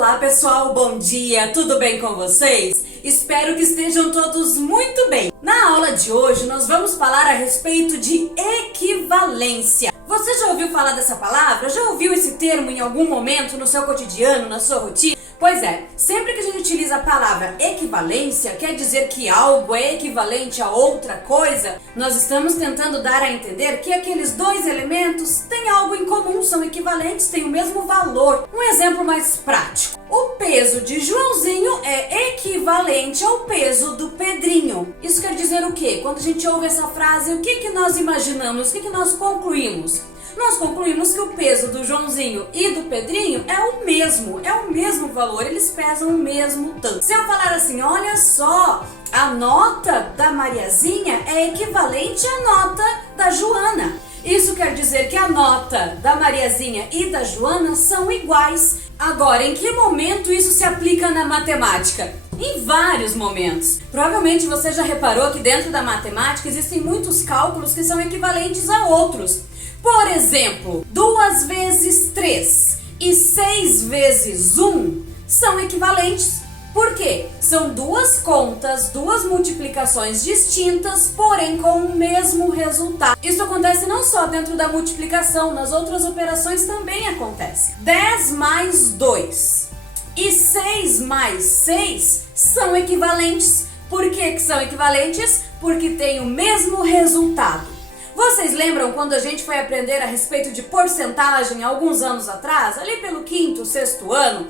Olá pessoal, bom dia, tudo bem com vocês? Espero que estejam todos muito bem. Na aula de hoje nós vamos falar a respeito de equivalência. Você já ouviu falar dessa palavra? Já ouviu esse termo em algum momento no seu cotidiano, na sua rotina? Pois é, sempre que a gente utiliza a palavra equivalência, quer dizer que algo é equivalente a outra coisa, nós estamos tentando dar a entender que aqueles dois elementos têm algo em comum, são equivalentes, têm o mesmo valor. Um exemplo mais prático. O peso de Joãozinho é equivalente ao peso do Pedrinho. Isso quer dizer o quê? Quando a gente ouve essa frase, o que nós imaginamos? O que nós concluímos? Nós concluímos que o peso do Joãozinho e do Pedrinho é o mesmo valor, eles pesam o mesmo tanto. Se eu falar assim, olha só, a nota da Mariazinha é equivalente à nota da Joana. Isso quer dizer que a nota da Mariazinha e da Joana são iguais. Agora, em que momento isso se aplica na matemática? Em vários momentos. Provavelmente você já reparou que dentro da matemática existem muitos cálculos que são equivalentes a outros. Por exemplo, 2 vezes 3 e 6 vezes 1 são equivalentes. Por quê? São duas contas, duas multiplicações distintas, porém com o mesmo resultado. Isso acontece não só dentro da multiplicação, nas outras operações também acontece. 10 mais 2 e 6 mais 6 são equivalentes. Por que são equivalentes? Porque têm o mesmo resultado. Vocês lembram quando a gente foi aprender a respeito de porcentagem alguns anos atrás, ali pelo 5º, 6º ano,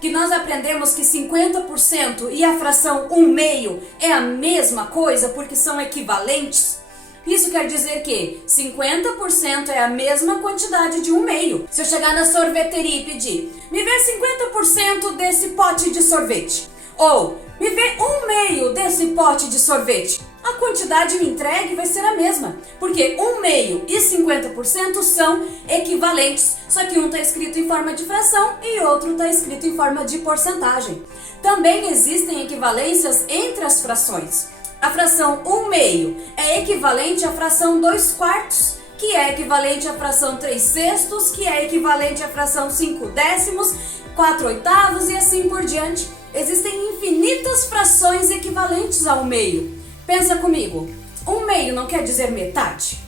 que nós aprendemos que 50% e a fração 1/2 é a mesma coisa porque são equivalentes? Isso quer dizer que 50% é a mesma quantidade de 1/2. Se eu chegar na sorveteria e pedir, me vê 50% desse pote de sorvete, ou me vê 1/2 desse pote de sorvete, a quantidade me entregue vai ser a mesma, porque 1/2 e 50% são equivalentes, só que um está escrito em forma de fração e outro está escrito em forma de porcentagem. Também existem equivalências entre as frações. A fração 1/2 é equivalente à fração 2/4, que é equivalente à fração 3/6, que é equivalente à fração 5/10, 4/8 e assim por diante. Existem infinitas frações equivalentes ao meio. Pensa comigo, 1/2 não quer dizer metade?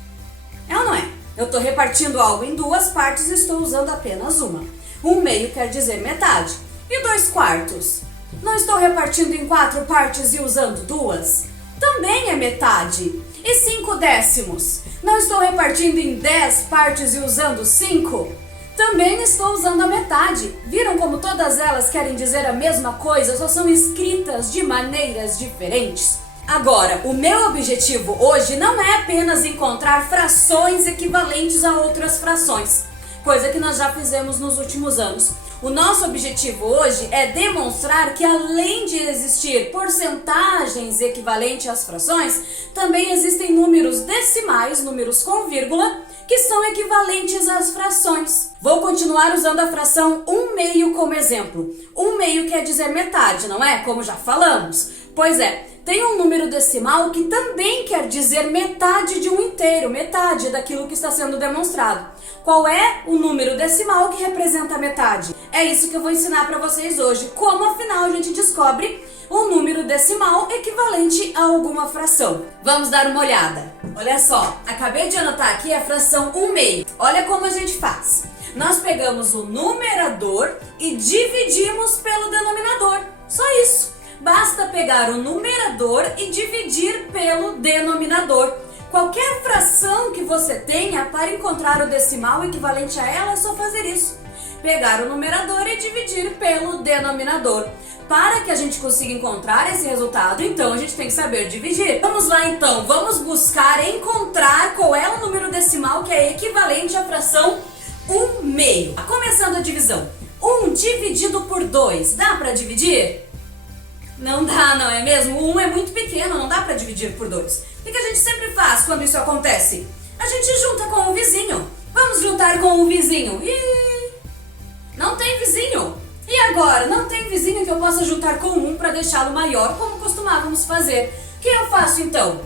É ou não é? Eu estou repartindo algo em duas partes e estou usando apenas uma. 1/2 quer dizer metade. E 2/4? Não estou repartindo em 4 partes e usando duas? Também é metade. E 5/10? Não estou repartindo em 10 partes e usando 5? Também estou usando a metade. Viram como todas elas querem dizer a mesma coisa, só são escritas de maneiras diferentes? Agora, o meu objetivo hoje não é apenas encontrar frações equivalentes a outras frações, coisa que nós já fizemos nos últimos anos. O nosso objetivo hoje é demonstrar que além de existir porcentagens equivalentes às frações, também existem números decimais, números com vírgula, que são equivalentes às frações. Vou continuar usando a fração 1/2 como exemplo. 1/2 quer dizer metade, não é? Como já falamos. Pois é, tem um número decimal que também quer dizer metade de um inteiro, metade daquilo que está sendo demonstrado. Qual é o número decimal que representa a metade? É isso que eu vou ensinar para vocês hoje, como afinal a gente descobre um número decimal equivalente a alguma fração. Vamos dar uma olhada. Olha só, acabei de anotar aqui a fração 1/2. Olha como a gente faz. Nós pegamos o numerador e dividimos pelo denominador. Só isso. Basta pegar o numerador e dividir pelo denominador. Qualquer fração que você tenha, para encontrar o decimal equivalente a ela, é só fazer isso. Pegar o numerador e dividir pelo denominador. Para que a gente consiga encontrar esse resultado, então a gente tem que saber dividir. Vamos lá então, vamos buscar encontrar qual é o número decimal que é equivalente à fração 1/2. Começando a divisão. 1 dividido por 2, dá para dividir? Não dá, não é mesmo? O 1 é muito pequeno, não dá para dividir por 2. O que a gente sempre faz quando isso acontece? A gente junta com o vizinho. Vamos juntar com o vizinho. Não tem vizinho. E agora? Não tem vizinho que eu possa juntar com 1 para deixá-lo maior, como costumávamos fazer. O que eu faço então?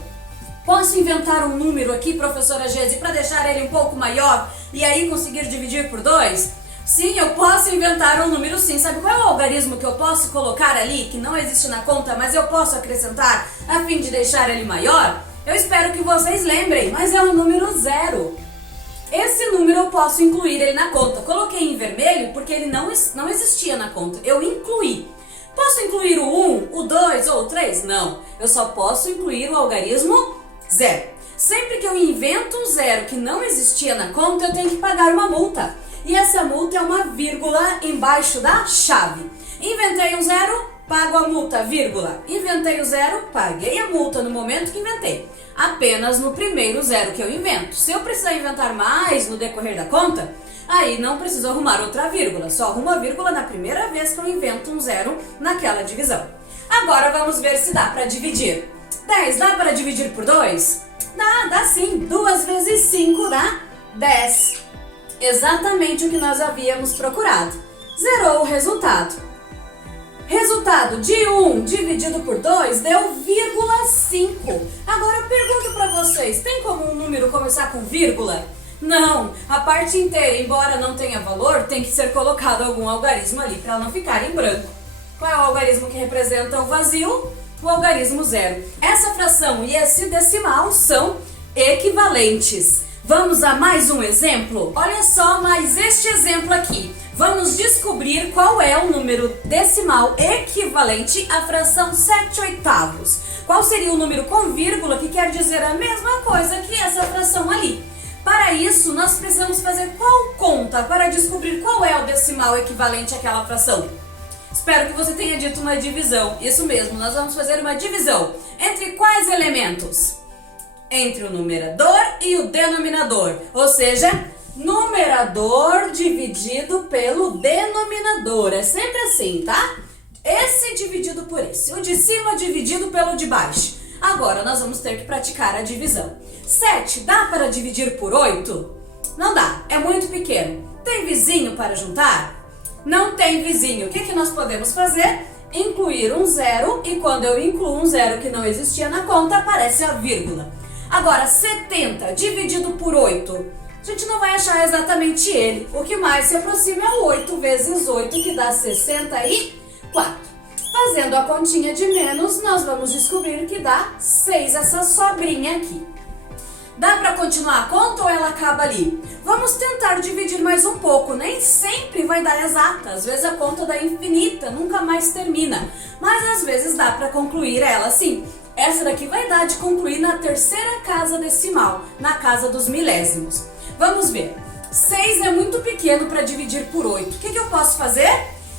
Posso inventar um número aqui, professora Gesi, para deixar ele um pouco maior e aí conseguir dividir por 2? Sim, eu posso inventar um número sim. Sabe qual é o algarismo que eu posso colocar ali, que não existe na conta, mas eu posso acrescentar a fim de deixar ele maior? Eu espero que vocês lembrem, mas é o número 0. Esse número eu posso incluir ele na conta. Coloquei em vermelho porque ele não existia na conta. Eu incluí. Posso incluir o 1, o 2 ou o 3? Não. Eu só posso incluir o algarismo 0. Sempre que eu invento um 0 que não existia na conta, eu tenho que pagar uma multa. E essa multa é uma vírgula embaixo da chave. Inventei um 0, pago a multa, vírgula. Inventei o 0, paguei a multa no momento que inventei. Apenas no primeiro 0 que eu invento. Se eu precisar inventar mais no decorrer da conta, aí não preciso arrumar outra vírgula. Só arrumo a vírgula na primeira vez que eu invento um 0 naquela divisão. Agora vamos ver se dá para dividir. 10 dá para dividir por 2? Dá sim. 2 vezes 5 dá 10. Exatamente o que nós havíamos procurado. Zerou o resultado. Resultado de 1 dividido por 2 deu vírgula 5. Agora eu pergunto para vocês, tem como um número começar com vírgula? Não, a parte inteira, embora não tenha valor, tem que ser colocado algum algarismo ali para ela não ficar em branco. Qual é o algarismo que representa o vazio? O algarismo 0. Essa fração e esse decimal são equivalentes. Vamos a mais um exemplo? Olha só mais este exemplo aqui. Vamos descobrir qual é o número decimal equivalente à fração 7/8. Qual seria o número com vírgula que quer dizer a mesma coisa que essa fração ali? Para isso, nós precisamos fazer qual conta para descobrir qual é o decimal equivalente àquela fração? Espero que você tenha dito uma divisão. Isso mesmo, nós vamos fazer uma divisão. Entre quais elementos? Entre o numerador e o denominador, ou seja, numerador dividido pelo denominador, é sempre assim, tá? Esse dividido por esse, o de cima dividido pelo de baixo. Agora nós vamos ter que praticar a divisão. 7 dá para dividir por 8? Não dá, é muito pequeno. Tem vizinho para juntar? Não tem vizinho. O que nós podemos fazer? Incluir um 0 e quando eu incluo um 0 que não existia na conta, aparece a vírgula. Agora, 70 dividido por 8, a gente não vai achar exatamente ele. O que mais se aproxima é o 8 vezes 8, que dá 64. Fazendo a continha de menos, nós vamos descobrir que dá 6, essa sobrinha aqui. Dá para continuar a conta ou ela acaba ali? Vamos tentar dividir mais um pouco. Nem sempre vai dar exata. Às vezes a conta dá infinita, nunca mais termina. Mas às vezes dá para concluir ela sim. Essa daqui vai dar de concluir na terceira casa decimal, na casa dos milésimos. Vamos ver. 6 é muito pequeno para dividir por 8. O que eu posso fazer?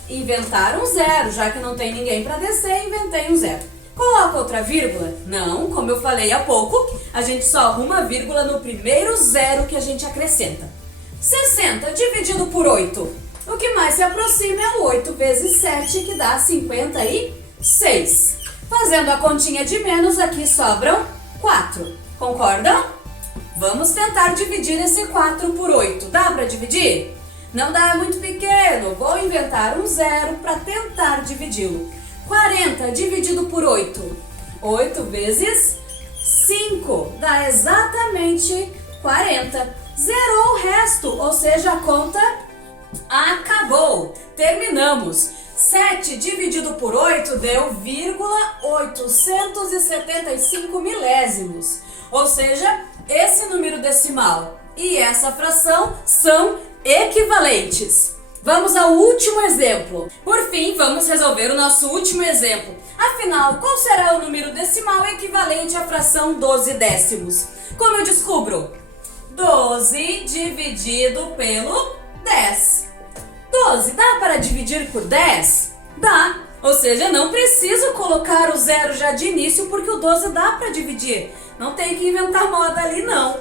Inventar um 0. Já que não tem ninguém para descer, inventei um 0. Coloca outra vírgula? Não, como eu falei há pouco, a gente só arruma a vírgula no primeiro 0 que a gente acrescenta. 60 dividido por 8. O que mais se aproxima é o 8 vezes 7, que dá 56. Fazendo a continha de menos, aqui sobram 4. Concordam? Vamos tentar dividir esse 4 por 8. Dá para dividir? Não dá, é muito pequeno. Vou inventar um 0 para tentar dividi-lo. 40 dividido por 8. 8 vezes 5. Dá exatamente 40. Zerou o resto, ou seja, a conta acabou. Terminamos. 7 dividido por 8 deu 0,875 milésimos. Ou seja, esse número decimal e essa fração são equivalentes. Vamos ao último exemplo. Por fim, vamos resolver o nosso último exemplo. Afinal, qual será o número decimal equivalente à fração 12 décimos? Como eu descubro? 12 dividido pelo 10. 12 dá para dividir por 10? Dá. Ou seja, não preciso colocar o 0 já de início, porque o 12 dá para dividir. Não tem que inventar moda ali, não.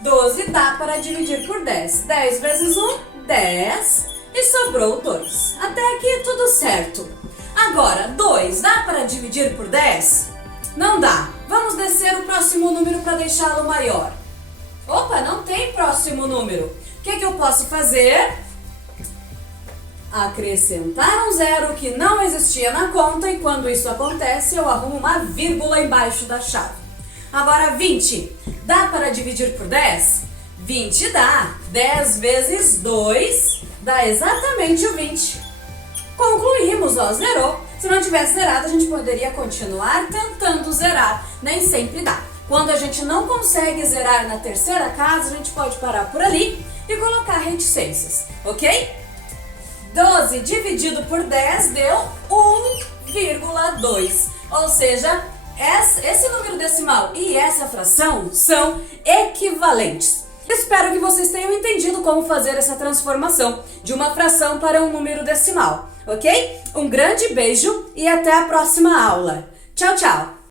12 dá para dividir por 10. 10 vezes 1, 10. E sobrou 2. Até aqui tudo certo. Agora, 2 dá para dividir por 10? Não dá. Vamos descer o próximo número para deixá-lo maior. Opa, não tem próximo número. O que eu posso fazer? Acrescentar um 0 que não existia na conta e quando isso acontece eu arrumo uma vírgula embaixo da chave. Agora 20. Dá para dividir por 10? 20 dá. 10 vezes 2 dá exatamente o 20. Concluímos, ó, zerou. Se não tivesse zerado, a gente poderia continuar tentando zerar. Nem sempre dá. Quando a gente não consegue zerar na terceira casa, a gente pode parar por ali e colocar reticências, ok? 12 dividido por 10 deu 1,2. Ou seja, esse número decimal e essa fração são equivalentes. Espero que vocês tenham entendido como fazer essa transformação de uma fração para um número decimal, ok? Um grande beijo e até a próxima aula. Tchau, tchau!